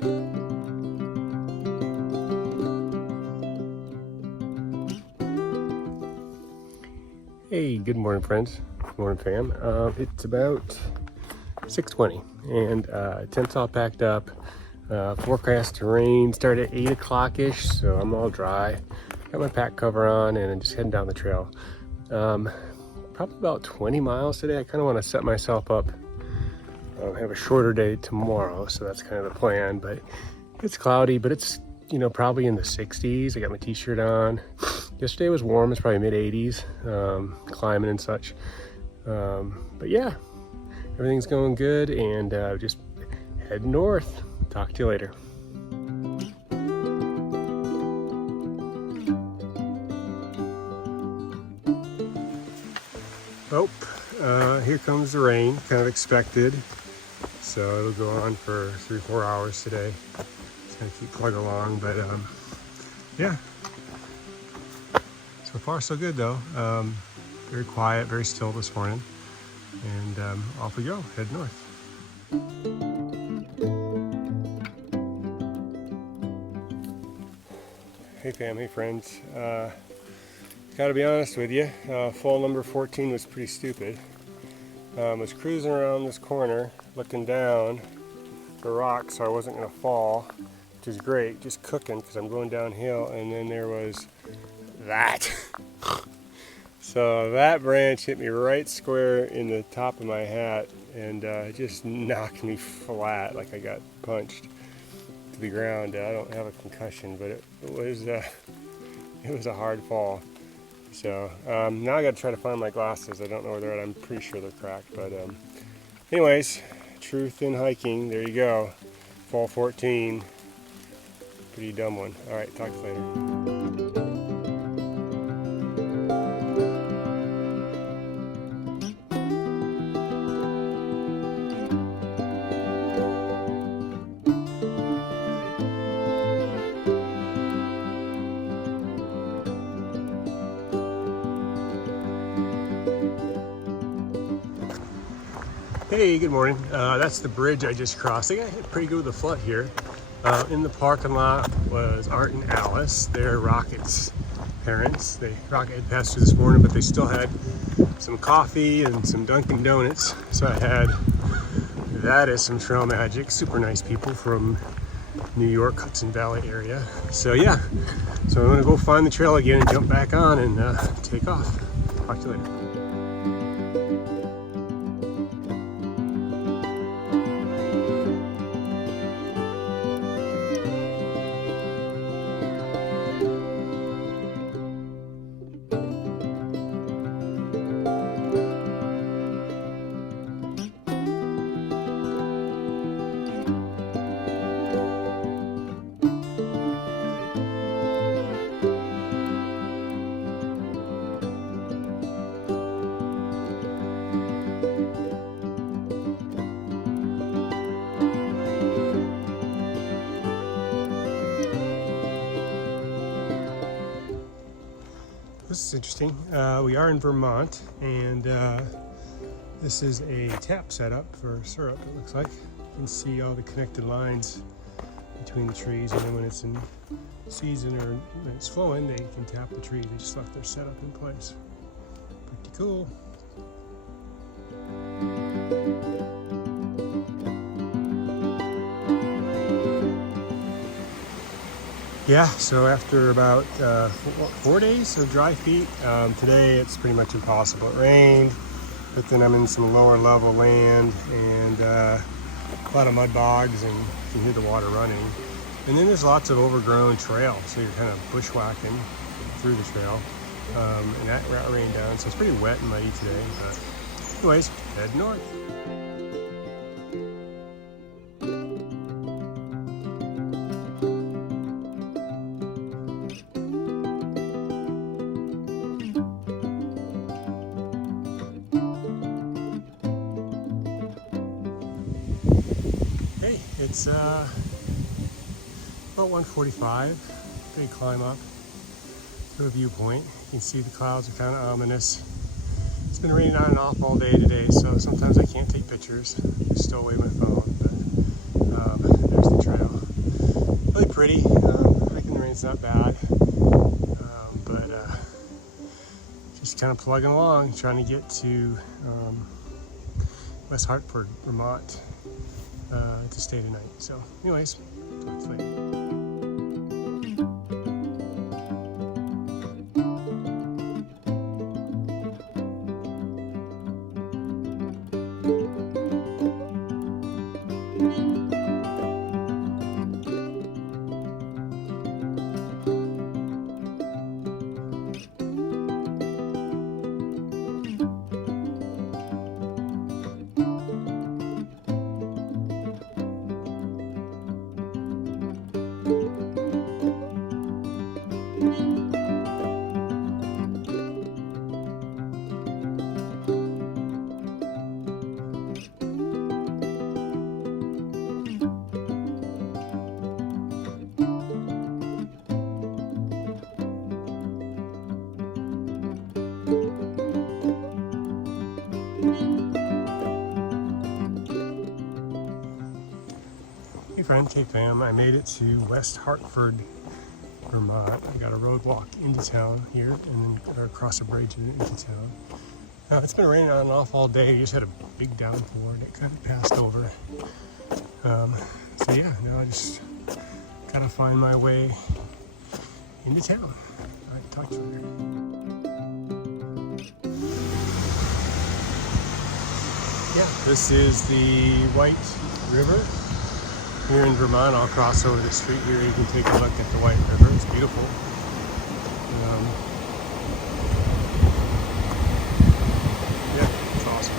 Hey, good morning, friends. Good morning, fam. It's about 6:20, and tent's all packed up. Forecast to rain start at 8 o'clock-ish, so I'm all dry. Got my pack cover on, and I'm just heading down the trail. Probably about 20 miles today. I kind of want to set myself up. Have a shorter day tomorrow, so that's kind of the plan. But it's cloudy, but it's probably in the 60s. I got my t-shirt on. Yesterday was warm. It's probably mid-80s, climbing and such. But yeah, everything's going good, and just head north. Talk to you later. Oh, here comes the rain. Kind of expected. So it'll go on for 3-4 hours today. It's gonna keep plugging along, but yeah. So far so good though. Very quiet, very still this morning. And off we go, head north. Hey fam, hey friends. Gotta be honest with you, fall number 14 was pretty stupid. I was cruising around this corner, looking down the rocks so I wasn't gonna fall, which is great, just cooking because I'm going downhill, and then there was that. So that branch hit me right square in the top of my hat, and just knocked me flat like I got punched to the ground. I don't have a concussion, but it was a hard fall. So now I got to try to find my glasses. I don't know where they're at. I'm pretty sure they're cracked. But anyways, truth in hiking. There you go. Fall 14. Pretty dumb one. All right, talk to you later. Hey, good morning. That's the bridge I just crossed. I got hit pretty good with the flood here. In the parking lot was Art and Alice. They're Rocket's parents. Rocket had passed through this morning, but they still had some coffee and some Dunkin' Donuts. So I had that as some trail magic. Super nice people from New York, Hudson Valley area. So yeah, so I'm gonna go find the trail again and jump back on and take off. Talk to you later. This is interesting. We are in Vermont, and this is a tap setup for syrup, it looks like. You can see all the connected lines between the trees, and then when it's in season or when it's flowing, they can tap the tree. They just left their setup in place. Pretty cool. Yeah, so after about 4 days of dry feet, today it's pretty much impossible. It rained, but then I'm in some lower level land and a lot of mud bogs, and you can hear the water running. And then there's lots of overgrown trail, so you're kind of bushwhacking through the trail. And that rained down, so it's pretty wet and muddy today. But anyways, head north. It's about 1:45. Big climb up to a viewpoint. You can see the clouds are kind of ominous. It's been raining on and off all day today, so sometimes I can't take pictures. I stow away my phone, but there's the trail. pretty. Hiking the rain's not bad, but just kind of plugging along, trying to get to West Hartford, Vermont, to stay tonight. So, anyways, talk to you later. Hey friends, hey fam, I made it to West Hartford, Vermont. I got a road walk into town here and then across a bridge into town. It's been raining on and off all day. We just had a big downpour and it kind of passed over. So yeah, now I just gotta find my way into town. All right, talk to you later. Yeah, this is the White River. Here in Vermont, I'll cross over the street here. You can take a look at the White River. It's beautiful. Yeah, it's awesome.